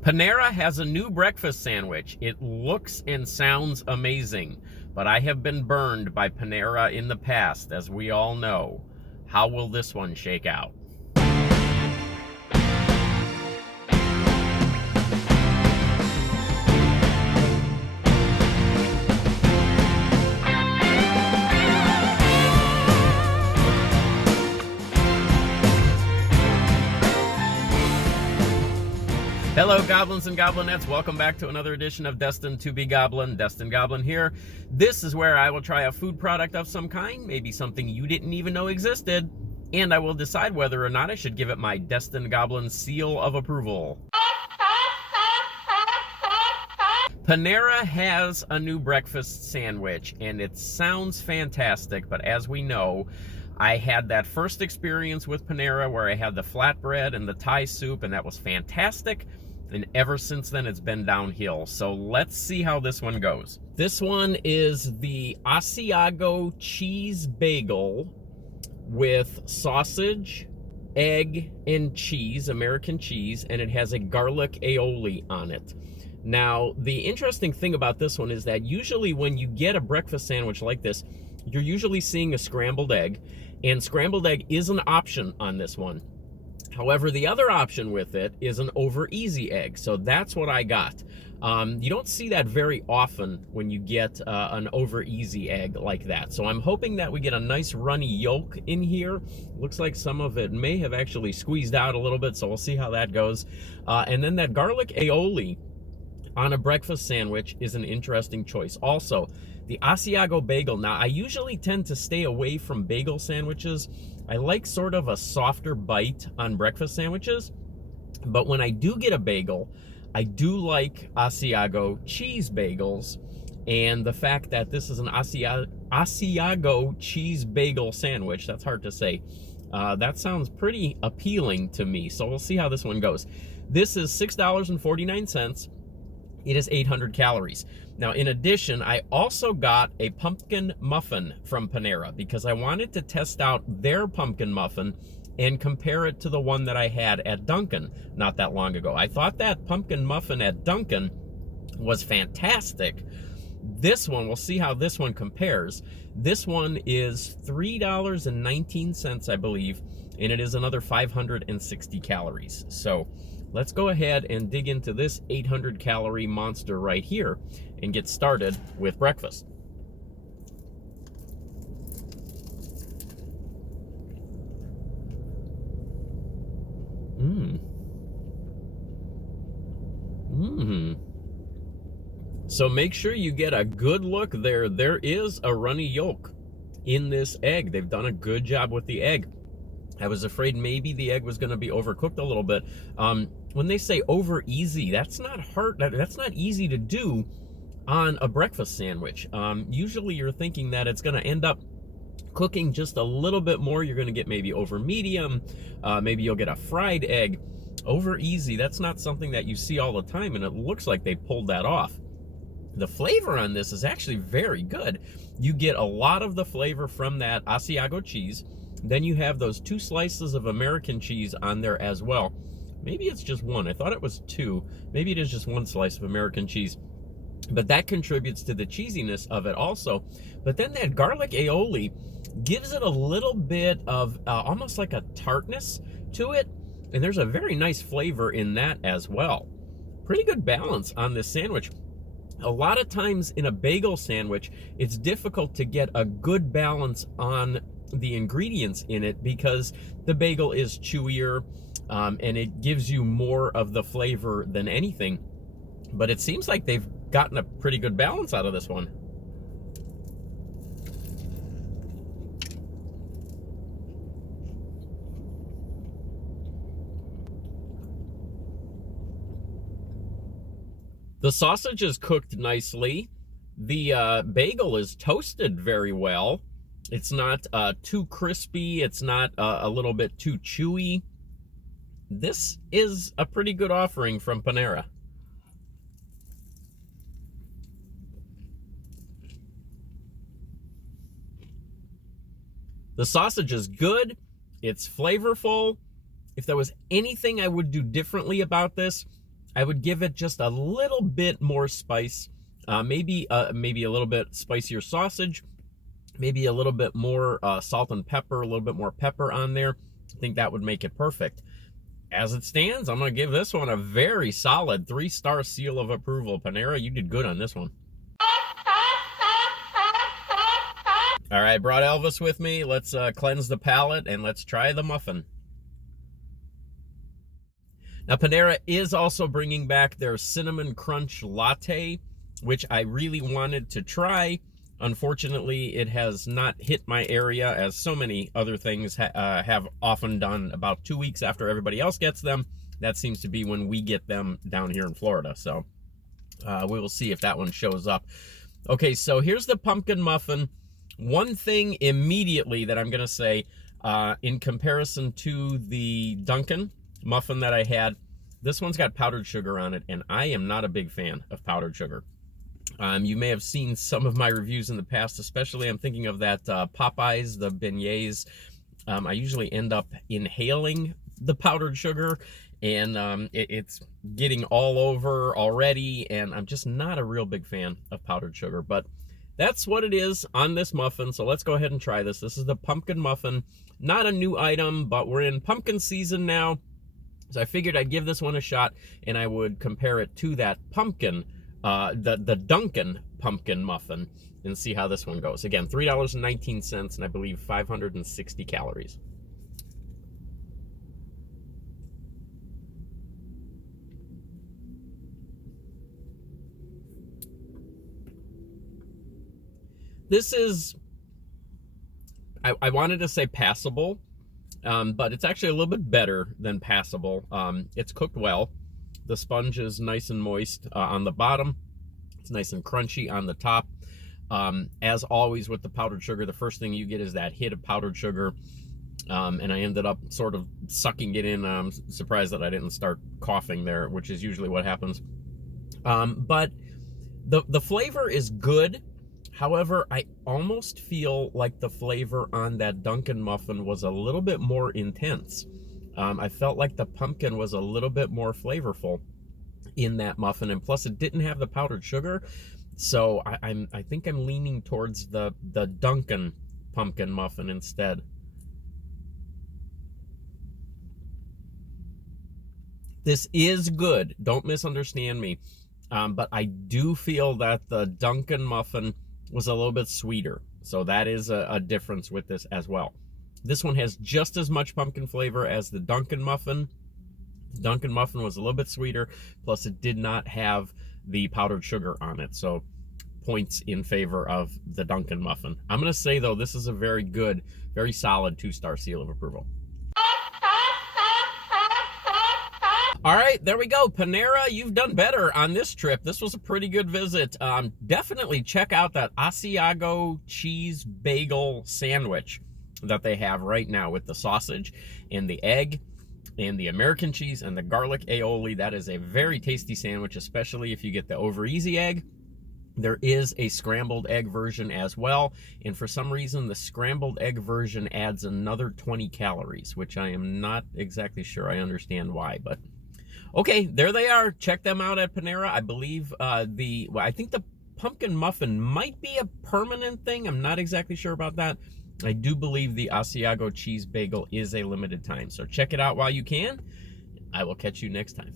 Panera has a new breakfast sandwich. It looks and sounds amazing, but I have been burned by Panera in the past, as we all know. How will this one shake out? Hello, goblins and goblinettes. Welcome back to another edition of Destined to be Goblin. Destined Goblin here. This is where I will try a food product of some kind, maybe something you didn't even know existed, and I will decide whether or not I should give it my Destined Goblin seal of approval. Panera has a new breakfast sandwich, and it sounds fantastic, but as we know, I had that first experience with Panera where I had the flatbread and the Thai soup, and that was fantastic. And ever since then, it's been downhill. So let's see how this one goes. This one is the Asiago cheese bagel with sausage, egg, and cheese, American cheese, and it has a garlic aioli on it. Now, the interesting thing about this one is that usually when you get a breakfast sandwich like this, you're usually seeing a scrambled egg, and scrambled egg is an option on this one. However, the other option with it is an over easy egg, so that's what I got. You don't see that very often when you get an over easy egg like that, so I'm hoping that we get a nice runny yolk in here. Looks like some of it may have actually squeezed out a little bit, so we'll see how that goes. And then that garlic aioli on a breakfast sandwich is an interesting choice. Also, the Asiago Bagel. Now, I usually tend to stay away from bagel sandwiches. I like sort of a softer bite on breakfast sandwiches, but when I do get a bagel, I do like Asiago cheese bagels, and the fact that this is an Asiago cheese bagel sandwich, that's hard to say, that sounds pretty appealing to me, so we'll see how this one goes. This is $6.49. It is 800 calories. Now, in addition, I also got a pumpkin muffin from Panera because I wanted to test out their pumpkin muffin and compare it to the one that I had at Dunkin not that long ago. I thought that pumpkin muffin at Dunkin was fantastic. This one, we'll see how this one compares. This one is $3.19, I believe, and it is another 560 calories. So let's go ahead and dig into this 800 calorie monster right here and get started with breakfast. So make sure you get a good look there. There is a runny yolk in this egg. They've done a good job with the egg. I was afraid maybe the egg was going to be overcooked a little bit. When they say over easy, that's not hard. That's not easy to do on a breakfast sandwich. Usually you're thinking that it's going to end up cooking just a little bit more. You're going to get maybe over medium. Maybe you'll get a fried egg. Over easy, that's not something that you see all the time, and it looks like they pulled that off. The flavor on this is actually very good. You get a lot of the flavor from that Asiago cheese. Then you have those 2 slices of American cheese on there as well. Maybe it's just one. I thought it was 2. Maybe it is just 1 slice of American cheese. But that contributes to the cheesiness of it also. But then that garlic aioli gives it a little bit of almost like a tartness to it. And there's a very nice flavor in that as well. Pretty good balance on this sandwich. A lot of times in a bagel sandwich, it's difficult to get a good balance on the ingredients in it because the bagel is chewier and it gives you more of the flavor than anything. But it seems like they've gotten a pretty good balance out of this one. The sausage is cooked nicely. The bagel is toasted very well. It's not too crispy. It's not a little bit too chewy. This is a pretty good offering from Panera. The sausage is good. It's flavorful. If there was anything I would do differently about this, I would give it just a little bit more spice, maybe a little bit spicier sausage, maybe a little bit more salt and pepper, a little bit more pepper on there. I think that would make it perfect. As it stands, I'm going to give this one a very solid 3-star seal of approval. Panera, you did good on this one. All right, brought Elvis with me. Let's cleanse the palate and let's try the muffin. Now, Panera is also bringing back their Cinnamon Crunch Latte, which I really wanted to try. Unfortunately, it has not hit my area, as so many other things have often done about 2 weeks after everybody else gets them. That seems to be when we get them down here in Florida. So we will see if that one shows up. Okay, so here's the pumpkin muffin. One thing immediately that I'm going to say in comparison to the Dunkin muffin that I had, this one's got powdered sugar on it, and I am not a big fan of powdered sugar. You may have seen some of my reviews in the past, especially I'm thinking of that Popeyes, the beignets. I usually end up inhaling the powdered sugar, and it's getting all over already, and I'm just not a real big fan of powdered sugar, but that's what it is on this muffin. So let's go ahead and try this. This is the pumpkin muffin. Not a new item, but we're in pumpkin season now. So I figured I'd give this one a shot, and I would compare it to that pumpkin, the Dunkin pumpkin muffin, and see how this one goes. Again, $3.19, and I believe 560 calories. This is, I wanted to say passable, but it's actually a little bit better than passable. It's cooked well. The sponge is nice and moist on the bottom. It's nice and crunchy on the top. As always with the powdered sugar, the first thing you get is that hit of powdered sugar. And I ended up sort of sucking it in. I'm surprised that I didn't start coughing there, which is usually what happens. But the flavor is good. However, I almost feel like the flavor on that Dunkin muffin was a little bit more intense. I felt like the pumpkin was a little bit more flavorful in that muffin, and plus it didn't have the powdered sugar. So I think I'm leaning towards the Dunkin pumpkin muffin instead. This is good. Don't misunderstand me. But I do feel that the Dunkin muffin was a little bit sweeter. So that is a difference with this as well. This one has just as much pumpkin flavor as the Dunkin muffin. The Dunkin muffin was a little bit sweeter, plus it did not have the powdered sugar on it. So points in favor of the Dunkin muffin. I'm going to say, though, this is a very good, very solid 2-star seal of approval. All right, there we go. Panera, you've done better on this trip. This was a pretty good visit. Definitely check out that Asiago cheese bagel sandwich that they have right now with the sausage and the egg and the American cheese and the garlic aioli. That is a very tasty sandwich, especially if you get the over easy egg. There is a scrambled egg version as well, and for some reason the scrambled egg version adds another 20 calories, which I am not exactly sure I understand why, but okay, there they are. Check them out at Panera. I believe I think the pumpkin muffin might be a permanent thing. I'm not exactly sure about that. I do believe the Asiago cheese bagel is a limited time, so check it out while you can. I will catch you next time.